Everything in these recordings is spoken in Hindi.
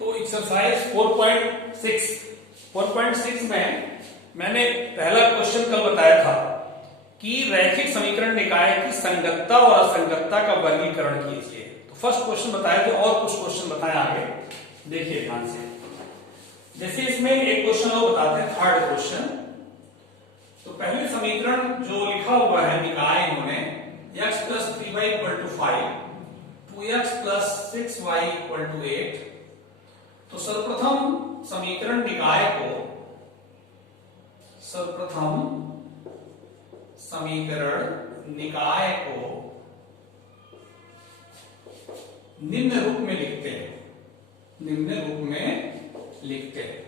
तो एक्सरसाइज 4.6 में मैंने पहला क्वेश्चन कल बताया था कि रैखिक समीकरण निकाय की संगतता और असंगतता का वर्गीकरण कीजिए। तो फर्स्ट क्वेश्चन बताया थे और कुछ क्वेश्चन बताया आगे, देखिए ध्यान से। जैसे इसमें एक क्वेश्चन और बताते हैं, थर्ड क्वेश्चन। तो पहले समीकरण जो लिखा हुआ है निकाय इन्होंने x + 3y = 5, 2x + 6y = 8। तो सर्वप्रथम समीकरण निकाय को निम्न रूप में लिखते हैं,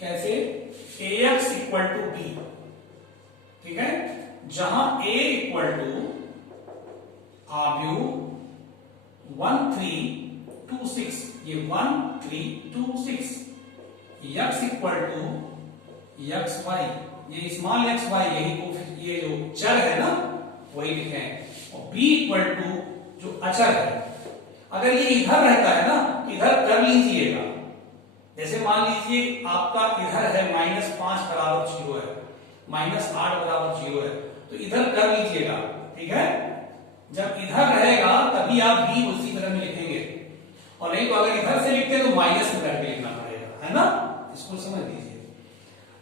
कैसे? ax = b, ठीक है, जहां a आव्यूह 1 3 2 6, ये 1 3 2 6, x xy, ये स्मॉल xy, ये जो चर है ना वही लिखें, और b जो अचर है। अगर ये इधर रहता है ना, इधर कर लीजिएगा, जैसे मान लीजिए आपका इधर है -5 = 0 है, -8 = 0 है, तो इधर कर लीजिएगा, ठीक है। जब इधर रहेगा तभी आप b उसी तरह में लिखेंगे, और नहीं तो अगर इधर से लिखते तो माइनस में करके लिखना पड़ेगा, है ना, इसको समझ लीजिए।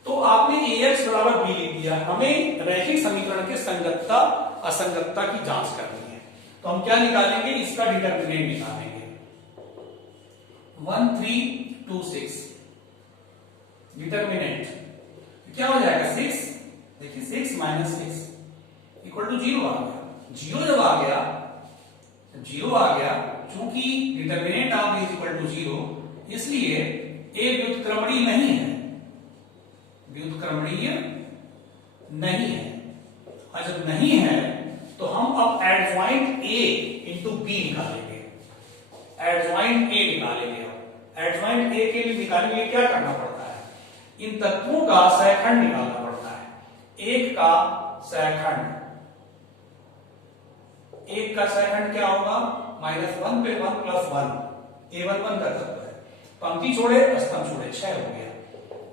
तो आपने ax = b लिख दिया। हमें रैखिक समीकरण के संगतता असंगतता की जांच करनी है, तो हम क्या निकालेंगे? इसका डिटरमिनेंट निकालेंगे। 1 3 2 6 डिटरमिनेंट क्या हो जाएगा? 6। देखिए 6 - 6 = 0 आ गया। 0 जब आ गया, चूंकि डिटरमिनेंट ऑफ b = 0, इसलिए a व्युत्क्रमणीय नहीं है, और जब नहीं है तो हम अब एडज्वाइंट a × b निकालेंगे। एडज्वाइंट a के लिए निकालने के लिए क्या करना पड़ता है? इन तत्वों का सहखंड निकालना पड़ता है। एक का सहखंड क्या होगा? -1 पे 1 + 1, a11 का तत्व है, पंक्ति छोड़े स्तंभ छोड़े 6 हो गया।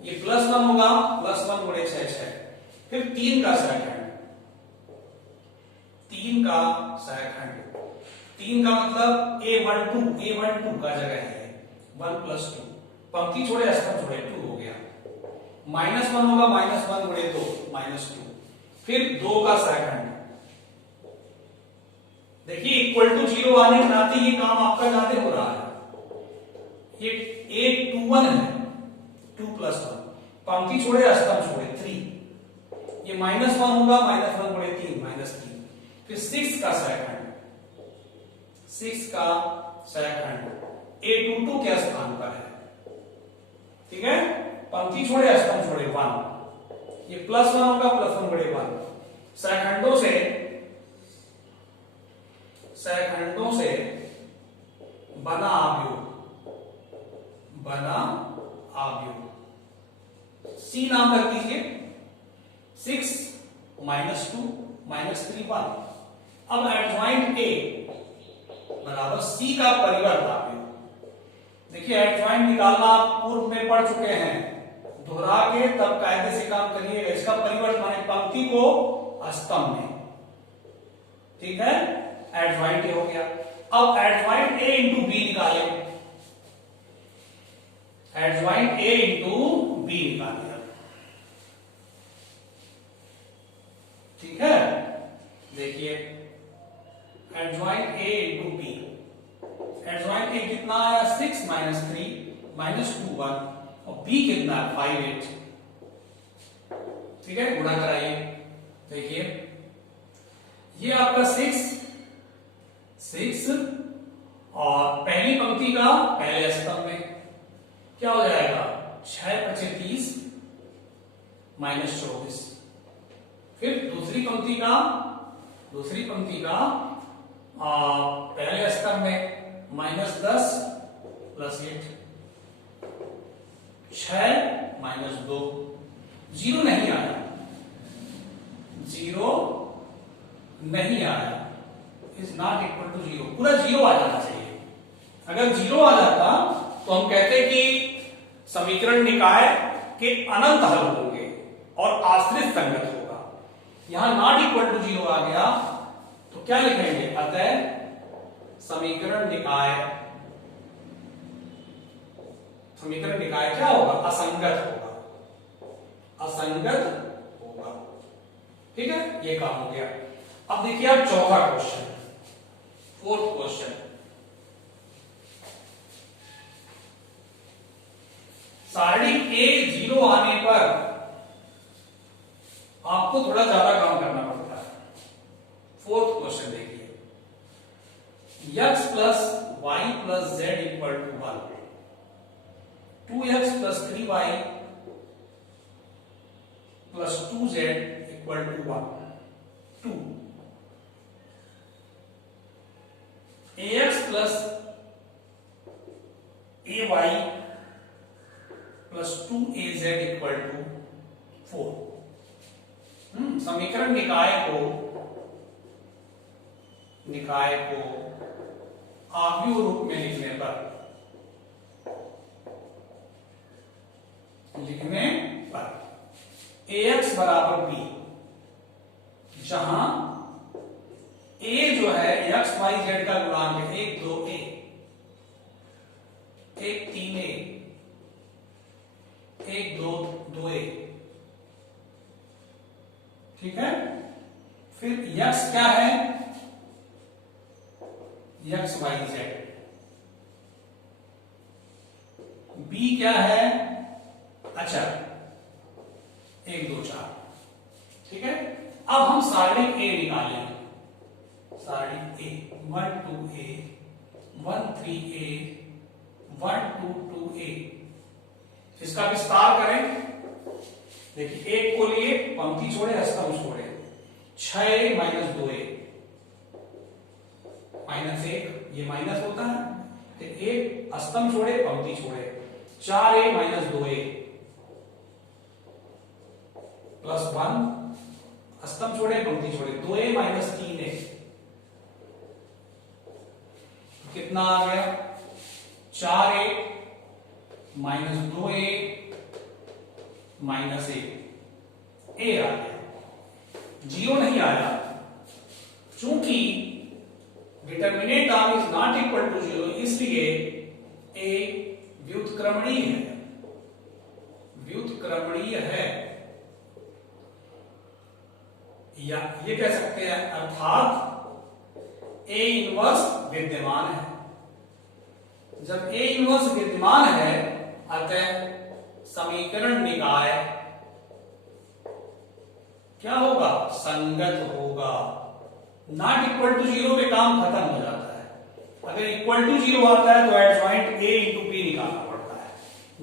ये +1 होगा, +1 × 6 6। फिर 3 का सहखंड, 3 का मतलब a12 का जगह है 1 + 2, पंक्ति छोड़े स्तंभ छोड़े 2 हो गया। -1 होगा, -1 × 2 -2। फिर 2 का सहखंड, देखिए =0 आने के नाते ये काम आपका ज्यादा हो रहा है। ये a21 है, 2 + 1, पंक्ति छोड़े स्तंभ छोड़े 3। ये -1 होगा, -1 × 3 -3। फिर 6 का सहखंड a22 के स्थान पर है, ठीक है, पंक्ति छोड़े स्तंभ छोड़े 1। ये +1 होगा, +1 × 1। सहखंडों से बना आव्यूह C नाम रख दीजिए। 6 - 2 -3 1। अब एडज्वाइंट A = C का परिवर्त आव्यूह। देखिए एडज्वाइंट निकालना आप पूर्व में पढ़ चुके हैं, दोहरा के तब कायदे से काम करिएगा। इसका परिवर्त माने पंक्ति को स्तंभ में, ठीक है, एडज्वाइंट A हो गया। अब एडज्वाइंट A × B निकालें, ठीक है। देखिए adjoint A × B, adjoint A कितना आया? 6 - 3 -2 1, और B कितना? 5 8, ठीक है, गुणा कराइए। देखिए ये आपका 6 और पहली पंक्ति का पहले स्तंभ में क्या हो जाएगा? 6 × 5 = 30 -24। फिर दूसरी पंक्ति का पहले स्तंभ में -10 + 8, 6 - 2। 0 नहीं आया, इज नॉट इक्वल टू 0, पूरा 0 आ जाना चाहिए। अगर 0 आ जाता तो हम कहते कि समीकरण निकाय के अनंत हल होंगे और आश्रित संगत होगा। यहां नॉट इक्वल टू 0 आ गया तो क्या लिखेंगे, अतः समीकरण निकाय क्या होगा, असंगत होगा, असंगत होगा। ठीक है, ये काम हो गया। अब देखिए आप चौथा क्वेश्चन, फोर्थ क्वेश्चन। सारणी के 0 आने पर आपको थोड़ा ज्यादा काम करना पड़ता है। फोर्थ क्वेश्चन देखिए, x plus y plus z equal to 1, 2x plus 3y plus 2z equal to 1, 2 ax plus ay plus 2az equal to 4। समीकरण निकाय को आव्यूह रूप में लिखने पर ax बराबर b, जहां a जो है x y z का गुणांक है, 1 2a, 1 3a, 1 2 2a। ठीक है, फिर x क्या है, x y z, b क्या है, अच्छा 1 2 4। ठीक है, अब हम सारणी a निकालें, सारणी a 1 2a 1 3a 1 2 2a। इसका विस्तार करें, देखिए 1 को लिए पंक्ति छोड़े स्तंभ छोड़े, 6a माइनस 2a माइनस 1, ये माइनस होता है, फिर 1 स्तंभ छोड़े पंक्ति छोड़े, 4a माइनस 2a प्लस 1 स्तंभ छोड़े पंक्ति छोड़े, 2a माइनस 3a, कितना आ गया, 4a minus 2a minus 1, a आ गया, 0 नहीं आया, चूंकि determinant term is not equal to 0, इसलिए a व्युत्क्रमणीय है, व्युत्क्रमणीय है, या ये कह सकते हैं अर्थात a इनवर्स विद्यमान है। जब a इनवर्स विद्यमान है, अतः समीकरण निकाय क्या होगा, संगत होगा। नॉट इक्वल टू 0 पे काम खत्म हो जाता है। अगर इक्वल टू 0 आता है तो एडजॉइंट a इंटू p निकालना पड़ता है।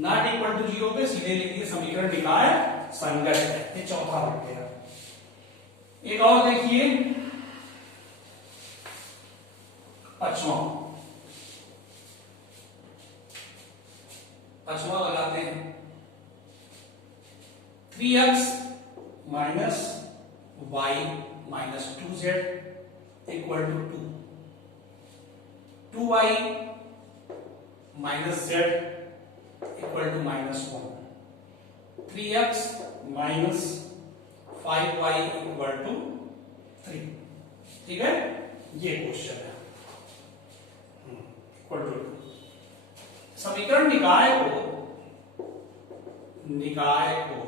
नॉट इक्वल टू 0 पे सीधे लिखिए समीकरण निकाय संगत है। ये चौथा हो गया। एक और देखिए, पांचवा लगाते हैं, 3x minus y minus 2z equal to 2, 2y minus z equal to minus 1, 3x minus 5y equal to 3। ठीक है, ये क्वेश्चन है, इक्वल टू। समीकरण निकाय को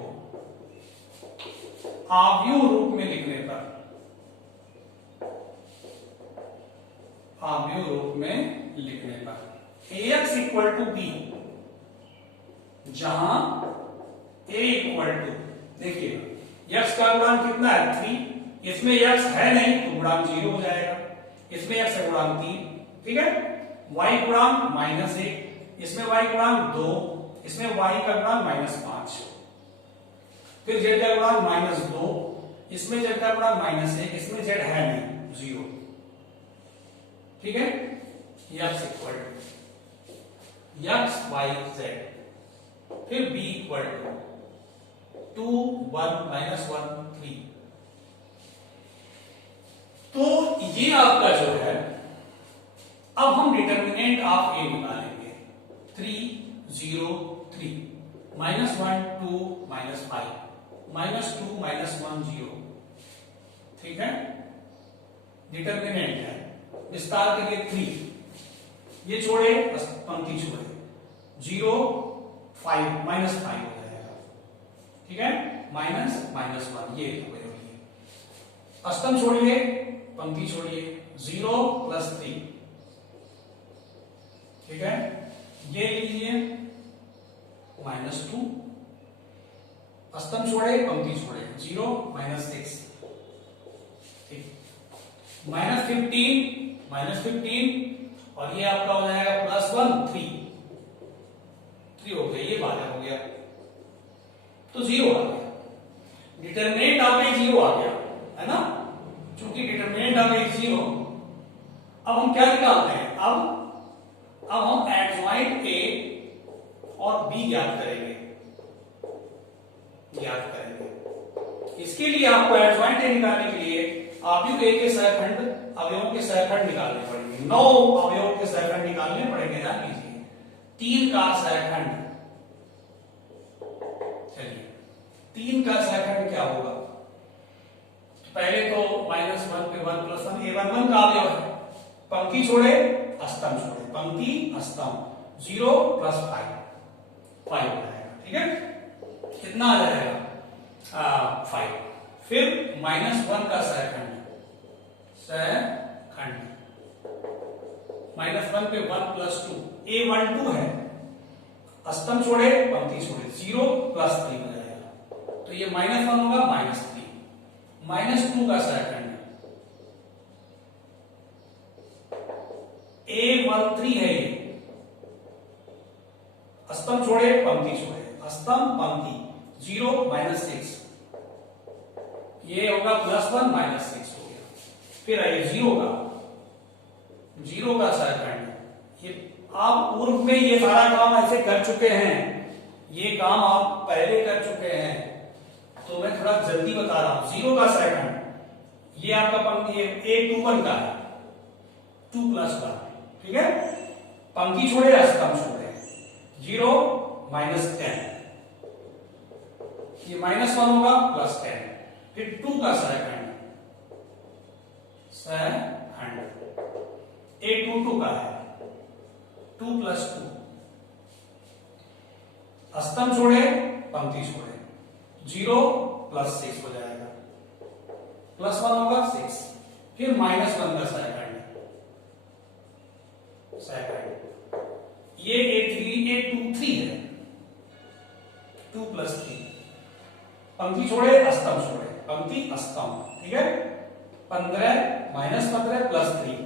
आव्यूह रूप में लिखने पर, आव्यूह रूप में लिखने पर ax इक्वल टू b, जहां a इक्वल टू, देखिए x का गुणांक कितना है 3, इसमें x है नहीं तो गुणांक 0 हो जाएगा, इसमें x है गुणांक 3। ठीक है, y गुणांक -1, इसमें y गुणांक 2, इसमें y का गुणांक -5, फिर z का गुणांक -2, इसमें z का गुणांक -1, इसमें z है नहीं 0। ठीक है, x equal to x y z, फिर b इक्वल टू 2 1 -1 3। तो ये आपका जो है अब हम डिटर्मिनेंट ऑफ ए निकालेंगे। 3 0 3 -1 2 -5 -2 -1 0। ठीक है, डिटर्मिनेंट है, विस्तार के लिए 3, ये छोड़े पंक्ति छोड़े 0 5 -5 हो जाएगा। ठीक है, -1 ये होगी। अष्टम छोड़िए, पंक्ति छोड़िए 0 + 3। ठीक है, ये लीजिए -2। अष्टम छोड़े, पंक्ति छोड़े 0 -6। ठीक, -15 और ये आपका हो जाएगा +1 3 हो गया, ये बाहर हो गया तो 0 आ गया। डिटरमिनेंट ऑफ ए 0 आ गया है ना, क्योंकि डिटरमिनेंट ऑफ ए 0। अब हम क्या निकालते हैं, अब हम एडजॉइंट ए और बी ज्ञात करेंगे। इसके लिए आपको एडजॉइंट ए निकालने के लिए आव्यूह ए के सहखंड अवयवों के सहखंड निकालने पड़ेंगे। 9 अवयवों के सहखंड निकालने पड़ेंगे। ध्यान लीजिए, 3 का सहखंड, चलिए 3 का सहखंड क्या होगा, पहले तो -1 पे 1 + 1 a1 1 का अवयव है, पंक्ति छोड़े अष्टम छोड़े, पंक्ति अष्टम 0 + 5 हो जाएगा। ठीक है, कितना आ जाएगा 5। फिर -1 का सहखंड -1 पे 1 + 2 a1 2 है, अष्टम छोड़े पंक्ति छोड़े 0 + 3 हो जाएगा, तो ये -1 होगा -3। -2 का सहखंड a13 है, ये अष्टम छोड़े पंक्ति छोड़े, अष्टम पंक्ति 0 -6, ये होगा +1 -6 हो गया। फिर आइए 0 का सहखंड, ये आप पूर्व में ये सारा काम ऐसे कर चुके हैं, ये काम आप पहले कर चुके हैं, तो मैं थोड़ा जल्दी बता रहा हूं। 0 का सहखंड, ये आपका पंक्ति a21 का है, 2 + 1। ठीक है, पंक्ति छोड़े अष्टम छोड़े 0 -10, ये -1 होगा +10। फिर 2 का सहखंड a22 का है, 2 + 2, अष्टम छोड़े पंक्ति छोड़े 0 + 6 हो जाएगा, +1 होगा 6। फिर -1 का सहखंड, ये a23 है, 2 + 3, पंक्ति छोड़े अष्टम छोड़े, पंक्ति अष्टम। ठीक है, 15 -15 + 3,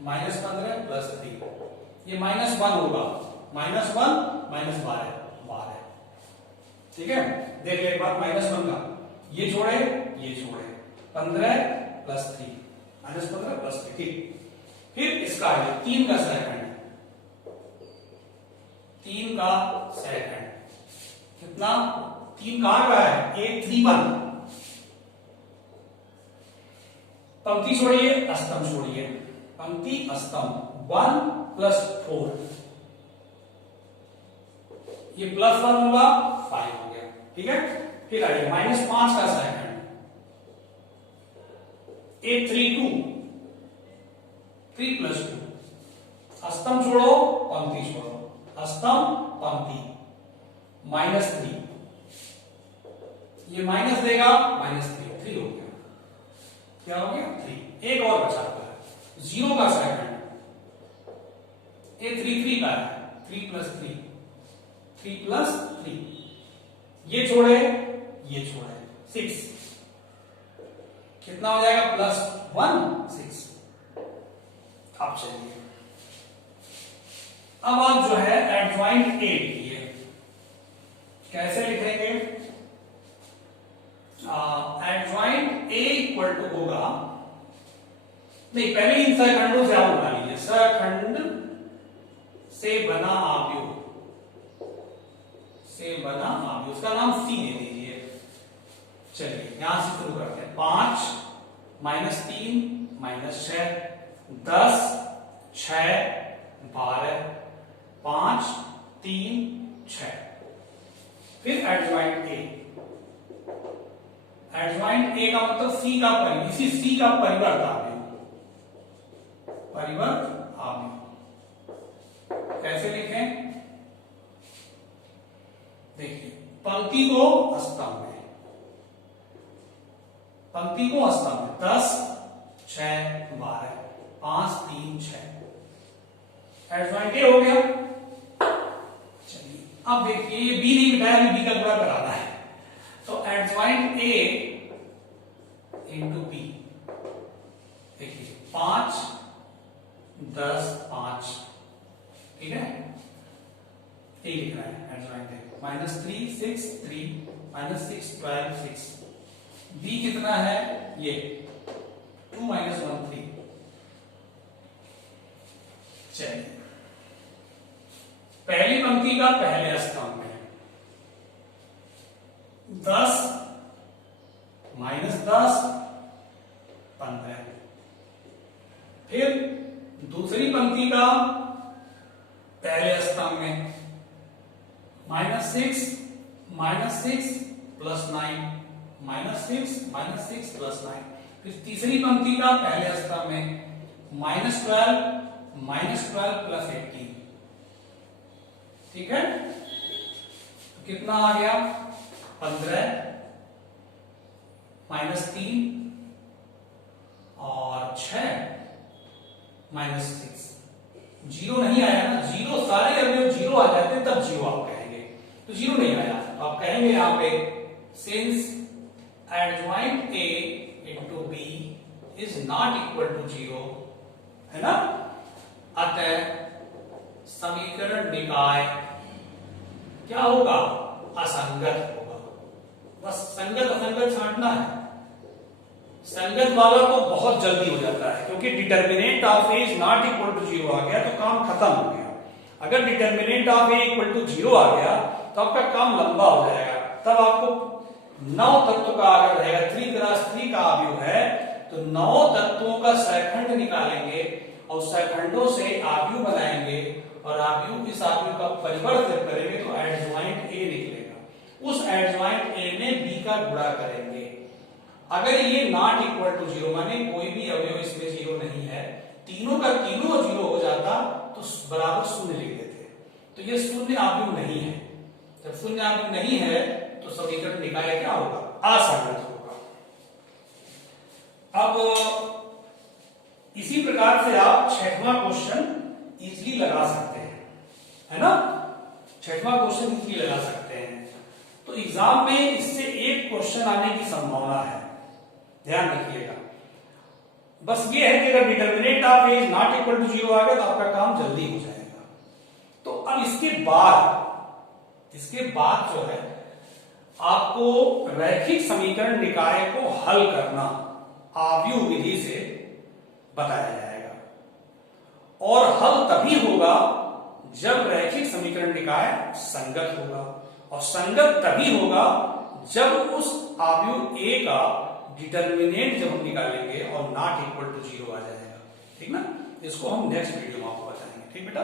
-15 + 3, ये -1 होगा, -1 -12 12। ठीक है, देख ले एक बार, -1 का ये छोड़े 15 + 3, -15 + 3। ठीक, फिर इसका है 3 का सहखंड, 3 का सहखंड कितना, 3 कहां का है, a31, पंक्ति छोड़िए अष्टम छोड़िए, पंक्ति अष्टम 1 + 4, ये +1 होगा 5 हो गया। ठीक है, फिर आइए -5 का सहखंड, a32, 3 + 2, अष्टम छोड़ो पंक्ति छोड़ो, अष्टम पंक्ति -3, ये माइनस देगा -3 हो गया, क्या हो गया 3। एक और बचा हुआ है 0 का सहखंड, a33 का है, 3 + 3, 3 + 3, ये छोड़े 6, कितना हो जाएगा +1 6। अब चलिए, अब आप जो है एडजॉइंट ए लिखिए, कैसे लिखेंगे, एडजॉइंट ए = होगा, नहीं पहले इन सहखंडों से आप बना लीजिए, सहखंड से बना आव्यूह, उसका नाम सी दे दीजिए। चलिए यहां से शुरू करते हैं, 5 -3 -6 10 6 12 5 3 6। फिर एडजॉइंट ए, एडजॉइंट ए का मतलब सी का परिवर्त, इसी सी का परिवर्त आव्यूह, परिवर्त आव्यूह कैसे लिखें? देखिए पंक्ति को स्तंभ में, पंक्ति को स्तंभ में 10 6 12 5 3 6, एडजॉइंट ए हो गया। चलिए अब देखिए ये बी नहीं बिठाया, अभी बी का गुणा कराना है, तो एडजॉइंट ए इंटू बी, देखिए 5 10 5, ठीक है, ए लिखना है एडजॉइंट ए, -3 6 3 -6 12 6, बी कितना है ये 2 -1 3। चलिए पहली पंक्ति का पहले स्तंभ में 10 -10 15, फिर दूसरी पंक्ति का पहले स्तंभ में -6 -6 + 9 -6 + 9, फिर तीसरी पंक्ति का पहले स्तंभ में -12 + 18, ठीक है, तो कितना आ गया 15 -3 और 6 -6, जीरो नहीं आया ना, जीरो सारे अवयव जीरो आ जाते तब जीरो आप कहेंगे, तो जीरो नहीं आया तो आप कहेंगे यहां पे since adjoint A into B is not equal to zero, है ना, अतः समीकरण निकाय क्या होगा? असंगत होगा। बस संगत असंगत छांटना है, संगत वाला तो बहुत जल्दी हो जाता है, क्योंकि determinant of A is not equal to zero आ गया तो काम खत्म हो गया। अगर determinant of A equal to zero आ गया तो आपका काम लंबा हो जाएगा, तब आपको 9 तत्वों का अगर रहेगा 3x3 का आव्यूह है तो 9 तत्वों का सैखंड निकालेंगे और सैखंडों से आव्यूह बनाएंगे, और आव्यूह इस आव्यूह का परिवर्त जब करेंगे तो एडजॉइंट ए निकलेगा, उस एडजॉइंट ए में बी का गुणा करेंगे। अगर ये नॉट इक्वल टू जीरो माने कोई भी अवयव इसमें जीरो नहीं है, तीनों का तीनों जीरो हो जाता तो बराबर शून्य लिख देते, तो ये शून्य आव्यूह नहीं है। जब शून्य आव्यूह नहीं है तो समीकरण निकाय क्या होगा? असंगत होगा। अब इसी प्रकार से आप 6वां क्वेश्चन इजीली लगा सकते हैं, है ना, 6वां क्वेश्चन इजीली लगा सकते हैं। तो एग्जाम में इससे एक क्वेश्चन आने की संभावना है, ध्यान रखिएगा। बस ये है कि अगर determinant of A is not equal to zero आ गया तो आपका काम जल्दी हो जाएगा। तो अब इसके बाद जो है आपको रैखिक समीकरण निकाय को हल करना आव्यूह विधि से बताया जाएगा, और हल तभी होगा जब रैखिक समीकरण निकाय संगत होगा, और संगत तभी होगा जब उस आव्यूह ए का डिटर्मिनेंट जब हम निकालेंगे और नॉट इक्वल टू जीरो आ जाएगा, ठीक ना। इसको हम नेक्स्ट वीडियो में आपको बताएंगे, ठीक बेटा।